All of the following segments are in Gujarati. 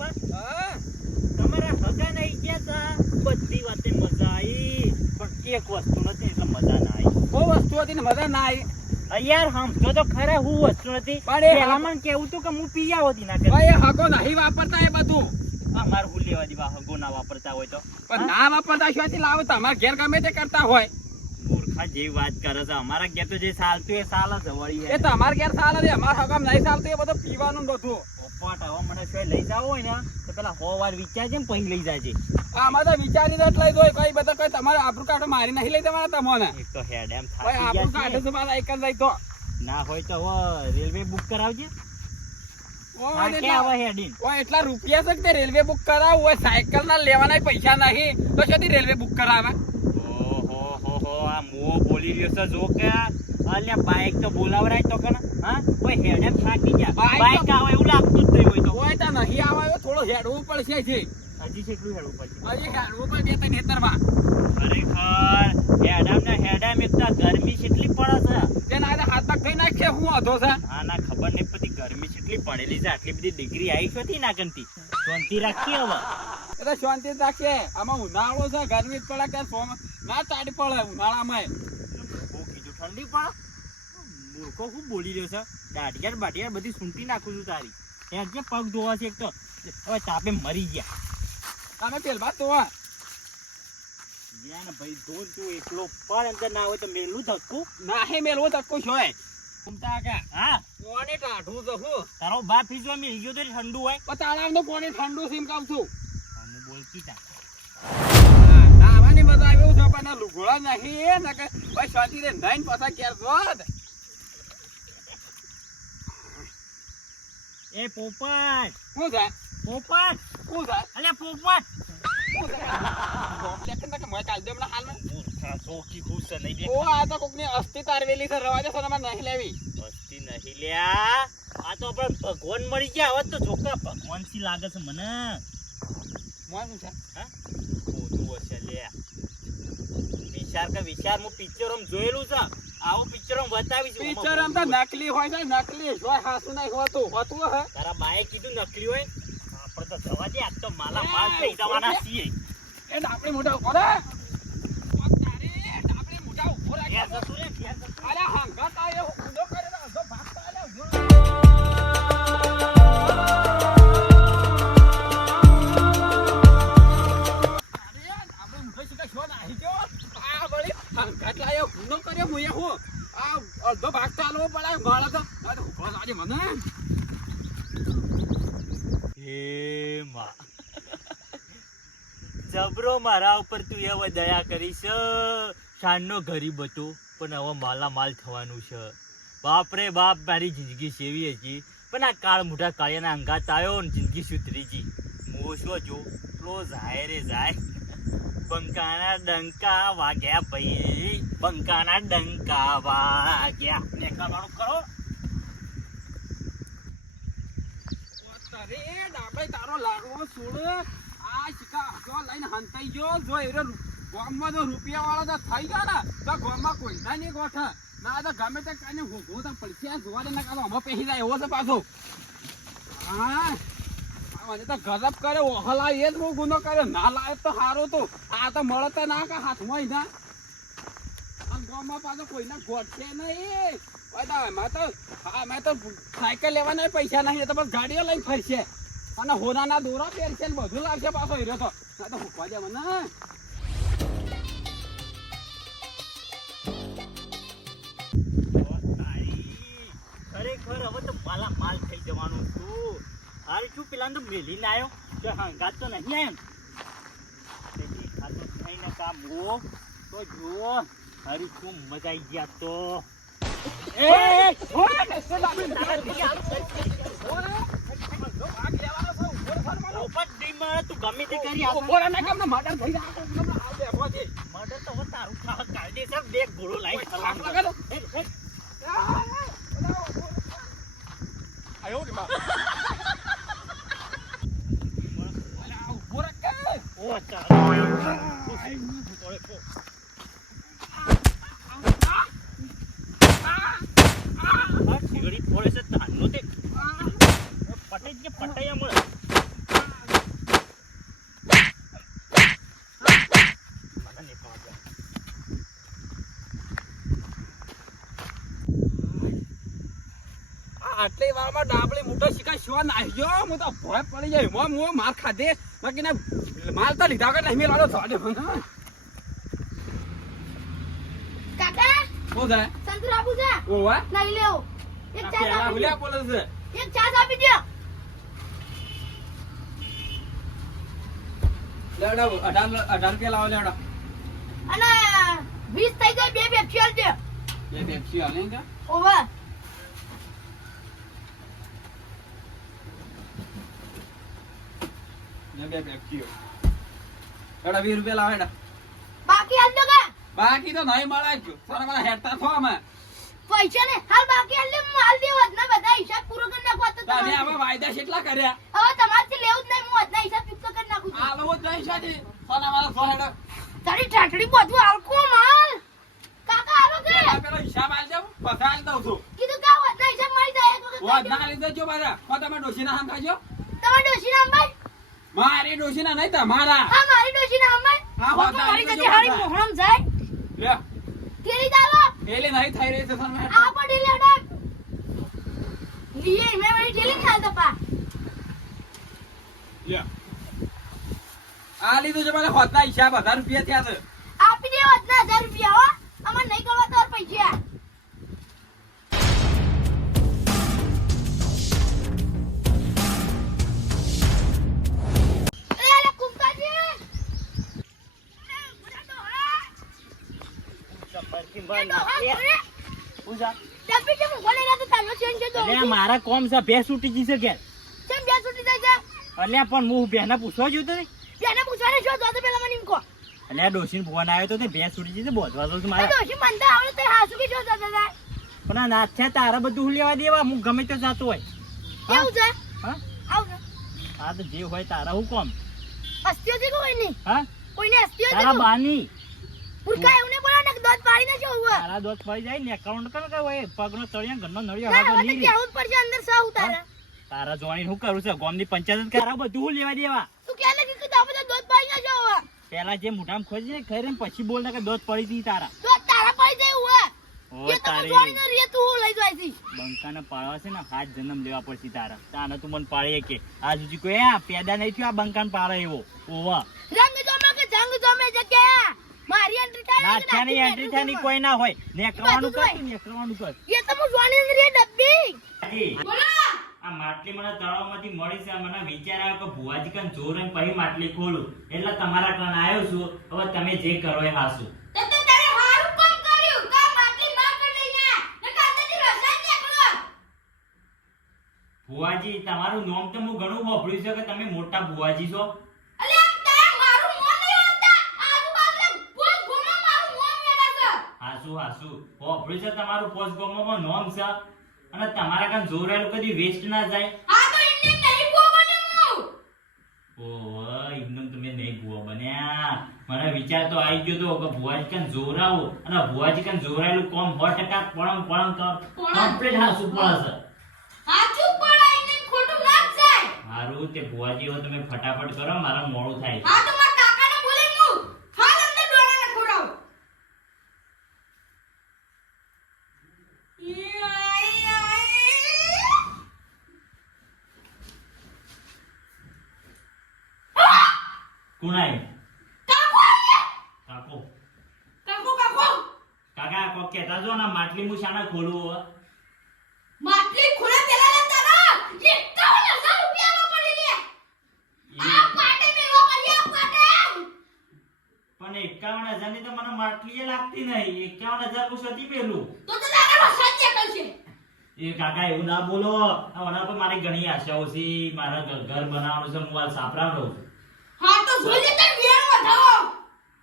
પોપા તમારા હગા નહીં ગયા બધી વાતે મજા આવી પણ એક વસ્તુ નથી એટલે મજા ના આવી. બહુ વસ્તુ હતી ને મજા ના આવી. યાર સમજો તો ખરા હું વસ્તુ નથી પણ મને કેવું તું કે હું પીયા હોતી ના કરે ભાઈ હગો નહીં વાપરતા એ બધું. અમાર હું લેવા દીવા હગો ના વાપરતા હોય તો પણ ના વાપરતા શું લાવો તમારા ઘેર ગમે તે કરતા હોય. મૂર્ખા જેવી વાત કરે છે. અમારા ઘેર તો જે ચાલતું એ સાલ જ વળી એ તો અમારા ઘેર સાલ છે અમારા હગામ નહીં ચાલતું એ બધું પીવાનું બધું. પોપટ હવે મને શું લઈ જાવ હોય ને તો પેલા 100 વાર વિચારજે ને પછી લઈ જાજે. આમાં તો વિચારીને જ લઈ દો કઈ બધા કઈ તમારે આબરૂ કાઢો મારી નહીં લઈ દેવાના તમને. એક તો હેડ એમ ભાઈ આબરૂ કાઢો તો મારા એક જ લઈ દો. ના હોય તો હવે રેલવે બુક કરાવજે. એટલા રૂપિયા છે કે રેલવે બુક કરાવું હોય સાયકલ ના લેવાના પૈસા નહીં તો શેથી રેલવે બુક કરાવે. ઓહો આ મો બોલી રહ્યો છે જો કે અલ્યા બાઈક તો બોલાવરાય તો કે હા કોઈ હેડ એમ થાકી ગયા બાઈક આવે એવું લાગતું જ નહીં હોય તો હોય તો નહીં આવે થોડો હેડવું પડશે છે. હજી કેટલું હેડવું પડશે? હજી હેડવું પડશે બે નેતરમાં. ખરેખર હેડામ એક તો ગરમી કેટલી પડે છે તેના હાથ પગ થઈ નાખશે હું હતો છે. હા ના ખબર નહીં પછી ગરમી કેટલી પડેલી છે આટલી બધી ડિગ્રી આવી છે ના કંતી શાંતિ રાખીએ હવે. એ તો શાંતિ રાખીએ આમાં ઉનાળો છે ગરમી જ પડે કે ના તાડી પડે ઉનાળામાં. કીધું ઠંડી પડે મૂર્ખો ખૂબ બોલી રહ્યો છે. દાઢિયાર બાઢિયાર બધી સૂંટી નાખું છું તારી ત્યાં જે પગ ધોવા છે એક તો હવે તાપે મરી ગયા. તમે પેલમાં તો ભાઈ ધોન તું એકલો પણ અંદર ના હોય તો મેલું ધક્કું નાહી મેલવું ધક્કું છો હા કોને ટાઢું તો હું તારો બાપ પીજો મેં ગયો તો ઠંડુ હોય તાળામ તો કોને ઠંડુ સીમ કામ છું હું બોલતી તા નાવાની મજા આવ્યું છે પણ લુગડા નહીં ને કે ભાઈ શાંતિ રે નાઈન પાછા ક્યાર જોત. એ પોપટ શું છે પોપટ શું છે અલ્યા પોપટ ભગવાન મળી ગયા હવે તો છોકરા ભગવાન થી લાગે છે મને. વિચાર હું પિક્ચર જોયેલું છે આવું પિક્ચર બતાવીશ. પિક્ચર આમ તો નકલી હોય છે નકલી હોય હાસુ નહીં હોતું હોતું હે. તારા બાએ કીધું નકલી હોય આપણે તો જવા દે આજ તો માલા માલ થઈ જવાના છીએ. એ ડાપડી મોટા ઉભો રે ડાપડી મોટા ઉભો રે અરે હંગત આયો ઊંધો કરે તો ભાગતા આલે આપણે મુખે શીખા છો નાહી ગયો આ બળી હંગત લાયો ઊંધો કર્યો મુયે હું આ અડધો ભાગતા આલવો પડે ગળો તો ઉભો આજે મને હે માં જબરો મારા ઉપર તું હવે દયા કરીશ. શાનનો ગરીબ હતો પણ હવે માલા માલ થવાનું છે. બાપ રે બાપ મારી જિંદગી સેવી હતી પણ આ કાળ મોટા કાળિયાના અંગાત આવ્યો ને જિંદગી સુધરી ગઈ. મોશો જો લો જાય રે જાય. બંકાના ડંકા વાગ્યા ભાઈ બંકાના ડંકા વાગ્યા ને કરવાનું કરો. અરે ડાબે તારો લાડવો છોડ આ શિકા જો લઈને હંતાઈ ગયો જો એરો ગામમાં તો રૂપિયા વાળા તો થઈ ગયા ને તો ગામમાં કોઈ ના નહીં ગોઠ ના તો ગમે તે કાને હું તો પડશે જોવા દે ના કાતો અમે પહેરી જાય એવો છે પાછો. હા મને તો ગજબ કરે ઓહલા એ જ હું ગુનો કર્યો ના લાવે તો સારું તો આ તો મળે તો ના કા હાથમાં ના અને ગામમાં પાછો કોઈના ગોઠશે નહીં. મેં તો સાયકલ લેવાના પૈસા નહીં તો બસ ગાડીઓ લઈને ફરશે અને હોનાના દોરા પહેરશે ને બધું લાવશે પાછો હીરો તો મૂકવા દે મને. ખરેખર હવે તો માલા માલ થઈ જવાનું છું. હારે શું પેલા તો મેલીને આવ્યો કે હંગાત તો નહીં આવ્યો થઈને કામ હો તો જુઓ હારી શું મજા આવી ગયા તો. તું ગમે તે કરી મર્ડર તો તારું કાયદેસર બે ઘોડો લાઈન પટાઈ મળે આટલી વારમાં ડાબલી મોટો શિકાર શો નાખ્યો હું તો ભોય પડી જાય હું માર ખાધે બાકી ના માલ તો લીધા કે નહીં મેળવાનો થોડે કાકા શું થાય સંતરા આપું છે ઓવા નહીં લેવો એક ચા પેલા આપી ભૂલ્યા દો બોલે છે એક ચા આપી દો લેવડો 18 રૂપિયા લાવો લેવડો અને 20 થઈ જાય બે પેપ્સી આલ દે બે પેપ્સી આલે કે ઓવર ને બે પેપ્સી લેવડો 20 રૂપિયા લાવો એડા બાકી આલ દો કે બાકી તો નહીં મળે જ સારા મને હેડતા થો અમે પૈસા ને હાલ બાકી આલ દે માલ દેવત ના બધા હિસાબ પૂરો કરી નાખો તો તને તમારે હવે વાયદા કેટલા કર્યા હવે તમારથી લેવું જ નહીં હું વધના હિસાબ ચૂકતો કરી નાખું છું આ લો જઈ છે સોના મારા સો હેડો તારી ઠાઠડી બધું આલકો માલ કાકા આલો કે પેલો હિસાબ આલ જાવ પૈસા આલ દઉં છું કીધું કે વધના હિસાબ મળી જાય એક વખત વાત ના લીધે જો બાજા કો તમે ડોશીના હામ ખાજો તમાર ડોશી ના અંબાઈ મારી ડોશીના નહીં તમારા હા મારી ડોશી ના અંબાઈ હા, હા વધના મારી લીધે જતી જો હારી બધા. મોહરમ જાય લે કેરી દાલો એલે નહીં થઈ રહી છે સર મે આ પડી લેડા લીએ મે વળી ઠેલી ના દપા લે આ લીધું છે મને હોતના હિસાબ 1000 રૂપિયા થયા છે આપી દેવો વધના 1000 રૂપિયા હો અમાર નહીં કરવા તો પૈસા અરે કુંકાજી ડબ્બી કેમ બોલે ના તો તાનો ચેન છે તો અલ્યા મારા કોમ છે ભેંસ ઉઠી જશે કે કેમ બે છૂટી જાય છે અલ્યા પણ હું ભેંસને પૂછવા જોતો ને બેને પૂછવાને શું તો પેલા મને ઇમકો અલ્યા ડોશીને ફોન આવ્યો તો તે ભેંસ ઉઠી જશે બોધવા તો તો મારા દોશી મંદા આવડે તો હાસુ કે શું થતા થાય પણ આ નાથ્યા તારા બધું હું લેવા દેવા હું ગમે તે જાતો હોય કેવું છે હા આવ હા તો જે હોય તારા હું કોમ અસ્તિઓ છે કોઈ નહીં હા કોઈને અસ્તિઓ છે તારા બાની પુરકા એવું ને બોલા ને કે દોત પાડી ના જો હુઆ તારા દોત પડી જાય ને એકાઉન્ટ કર કે હોય પગનો તળિયા ઘરનો નળિયો ના હાથો હવે તો નીરી કેવું જ પડશે અંદર સા ઉતારા તારા જોઈને હું કરું છું ગામની પંચાયત તારા બધું હું લેવા દેવા તું કે ને કે તો બધા દોત પાડી ના જો હુઆ પેલા જે મોઢામાં ખોજી ને ખાઈ ને પછી બોલ ને કે દોત પડી હતી તારા દોત તારા પાડી જાય હુઆ ઓ એ તો તારી જોડી ને રે તું લઈ જાય છી બંકાને પાળવા છે ને હાથ જન્મ લેવા પડશે તારા તાને તું મને પાળે કે આ સુધી કોઈ આ પેદા નહીં થયો આ બંકાને પાળે એવો ઓવા રંગ જમે કે જંગ જમે જગ્યા મારી એન્ટ્રી થાય ના થયાની એન્ટ્રી થયાની કોઈ ના હોય ને કરવાનું કર તું ને કરવાનું કર એ તો હું જોડી ને રે ડબ્બી જી, બોલો આ માટલી મને તળાવમાંથી મળી છે મને વિચાર આવ્યો કે ભુવાજી કન જોર ને પછી માટલી ખોલું એટલે તમારા કન આવ્યો છું હવે તમે જે કરો એ હાસુ તો તમે હારું કામ કર્યું કા માટલી ના કરી લઈને ને કાંતાજી રસાઈ નીકળો ભુવાજી તમારું નામ તો હું ઘણું વાપર્યું છે કે તમે મોટા ભુવાજી છો અલે આ તાર મારું મોં નહીં આવતા આજુબાજુ બોલ ગોમા મારું મોં મેલા છે હાસુ હાસુ વાપર્યું છે તમારું પોસ્ટ ગોમમાં નામ છે અને તમારા કન જોર આવેલું કદી વેસ્ટ ના જાય આ તો એમને નહીં ગો બને હું ઓહ એકદમ તમે નહીં ભુવા બન્યા મને વિચાર તો આવી ગયો તો કે ભુવાજી કન જોર આવું અને ભુવાજી કન જોર આવેલું કોમ 100% કમ્પ્લીટ હાસુ પડે હાચું પડાય ને ખોટું ના જાય છે મારું તે ભુવાજી હવે તમે ફટાફટ કરો મારા મોડું થાય છે હા તો મારા કાકાને બોલે હું હાલ અંદર ડોળાને ખોરાવ કોણ આય કાકો કાકો કાકો કાકો કાકા કોક કહેતા જો ના માટલી હું શાના ખોલું હવે માટલી ખોલા પેલા ને તારા 51,000 રૂપિયામાં પડી લે આ પાટે મેલો કરી આ પાટે પણ 51,000 ની તો મને માટલી લાગતી નહીં 51,000 હું સતી પેલું તો તારા વસાત કરશે એ કાકા એવું ના બોલો આના પર મારી ઘણી આશાઓ છે મારા ઘર બનાવવાનું છે હું હાલ સાપરામ રહું છું હા તો જોઈ લે તે વેણ વધાવો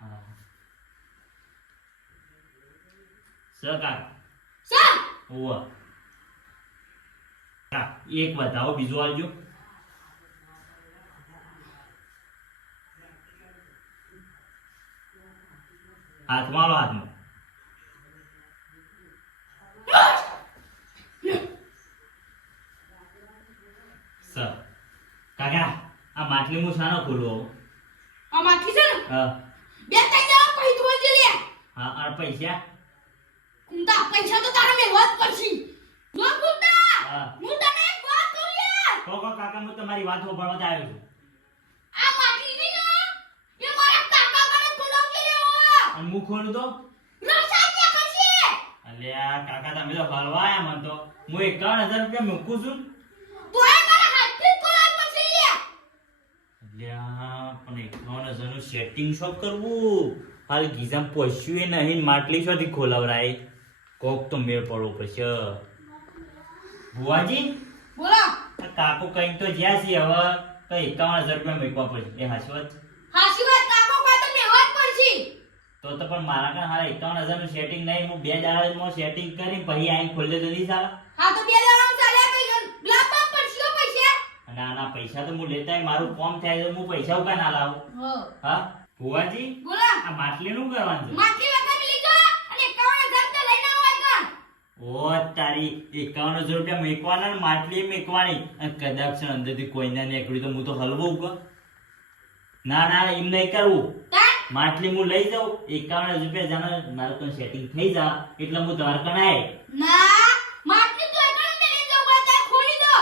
હા. કાકા સા ઓવા એક બતાવો બીજો આવજો હાથમાં લો હાથમાં સર કાકા આ માટલી હું શાનો ખોલું આ માટલી છે ને હા બે ત્રણ જણા પૈ ધોજે લે હા આ પૈસા કુંતા પૈસા તો તારા મેલવા જ પડશે નો કુંતા હા. હું તને એક વાત કહું યાર. કહો કાકા, હું તમારી વાત સાંભળવા જ આવ્યો છું. આ માટલી ની ના, એ મારા કાકા મને ખોલાવતી રહ્યો. અને હું ખોલું તો રસાદ નાખે છે. અલ્યા કાકા, તમે તો હલવા આયા મને તો. હું 51,000 રૂપિયા મૂકું છું. તોય મારા હાથથી જ ખોલાવ પડશે યાર. અલ્યા પણ 51,000 નું સેટિંગ શું કરવું? હાલ ગીઝામ પહોંચ્યું એ નહીં, માટલી શોથી ખોલાવરાય? કોક તો મેળ પડવો પડશે. ભુવાજી, બોલો. આ કાકો કઈ તો જ્યાં છે હવે તો 51,000 રૂપિયા મૂકવા પડશે. એ હાચી વાત? હાસી વાત કાકો કોઈ તો લેવા જ પડશે. તો પણ મારા કારણે હાલ 51,000 નું સેટિંગ નહીં. હું 2 દાડામાં સેટિંગ કરી પછી આઈને ખોલી દે તો નહીં ચાલે? હા તો બે દાડામાં ચાલે પૈસા લાવવા પડશે હો પૈસા. અને આના પૈસા તો હું લેતા મારું કામ થાય તો હું પૈસા ઉકા ના લાવું? હો. હા ભુવાજી, બોલો. આ માટલી નું કરવાનું છે? માટલી વખત લીધો અને 51,000 તો લઈને આવો એકણ. ઓ તારી 51,000 રૂપિયા મેકવાના ને માટલી મેકવાની. અને કદાચ છે અંદરથી કોઈ ના નીકળ્યું તો હું તો હલવો ઉગો. ના ના એમ નહીં કરવું. તાર માટલી હું લઈ જાઉં 51,000 રૂપિયા જાણે મારું કોઈ સેટિંગ થઈ જા એટલે હું તમારે કણાય. ના માટલી તો એકણ મે લઈ જાવ તાર ખોલી દો.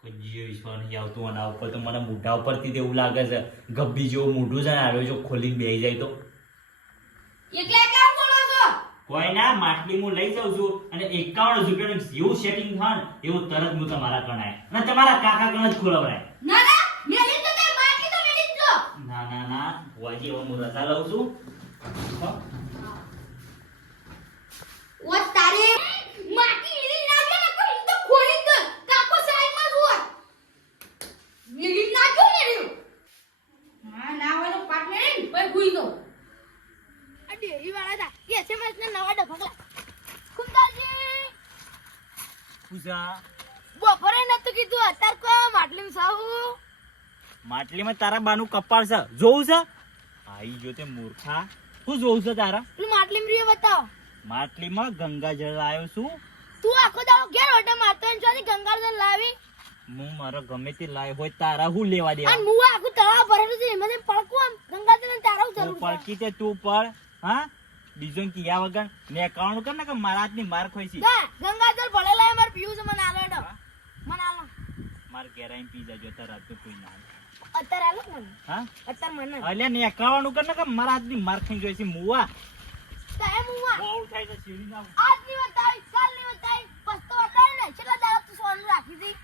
કોઈ જીવ વિશ્વાસ નહીં આવતું આના ઉપર તો. મને મોઢા ઉપરથી તો એવું લાગે છે ગબ્બી જેવું મોઢું છે ને આવ્યો જો ખોલીને બેસી જાય તો. એટલે કામ બોલો છો. કોઈ ના, માટલી હું લઈ જાઉં છું અને 51,000 રૂપિયાનું જેવું સેટિંગ થાય ને એવું તરત હું તમારા કણાય અને તમારા કાકા કણ જ ખોલવરાય. ના ના મે લઈ તો તાર માટલી તો મે લઈ જો. ના ના ના ભુવાજી, હવે હું રજા લઉં છું. હો? ઓ તારે માટલી લીલી ના કે ને હું તો ખોલી દઉં. કાકો સાઈડમાં જુઓ. લીલી ના જો ને રહ્યો. હા ના હોય તો પાટ મે નહીં પછી ભૂઈ દો. આ ડેરી વાળા હતા કે એસએમએસ ના નવા ડફકલા. કુંતાજી પૂજા, બપોરે નતું કીધું અત્યારે કો માટલી સાહુ. માટલીમાં તારા બાનું કપાળ છે જોવું છે? આઈ જો તે મૂર્ખા, શું જોવું છે તારા? પેલું માટલી માં બતાવો. માટલીમાં ગંગાજળ લાવ્યો છું. તું આખો દાડો ઘેર ઓટા મારતો ને ચોથી ગંગાજળ લાવી. હું મારો ગમે તે લાવ્યો હોય તારા હું લેવા દેવા? અને હું આખું તળાવ ભરેલું છે એમાં પડકું આમ ગંગાજળ ને તારા તું જરૂર પડકી તે તું પડ. હા બીજો કિયા વગર ને એકાઉન્ટ કર ને કે મારા હાથની માર ખોઈ છે. ગંગાજળ ભરેલા મારે પીવું છે મને આલો એડો. મને આલો માર ઘેર આવીને પી જાજો તારા હાથનું કોઈ ના. અત્યારે આલો મને. હા અત્યારે મને અલ્યા ને એકાઉન્ટ કર ને કે મારા હાથની માર ખાઈ જોઈ છે મુવા. કાય મુવા બહુ થાય છે સીડી ના. આજની બતાવી કાલની બતાવી પસ્તો બતાવી ને કેટલા દાડા તું સોનું રાખી દી.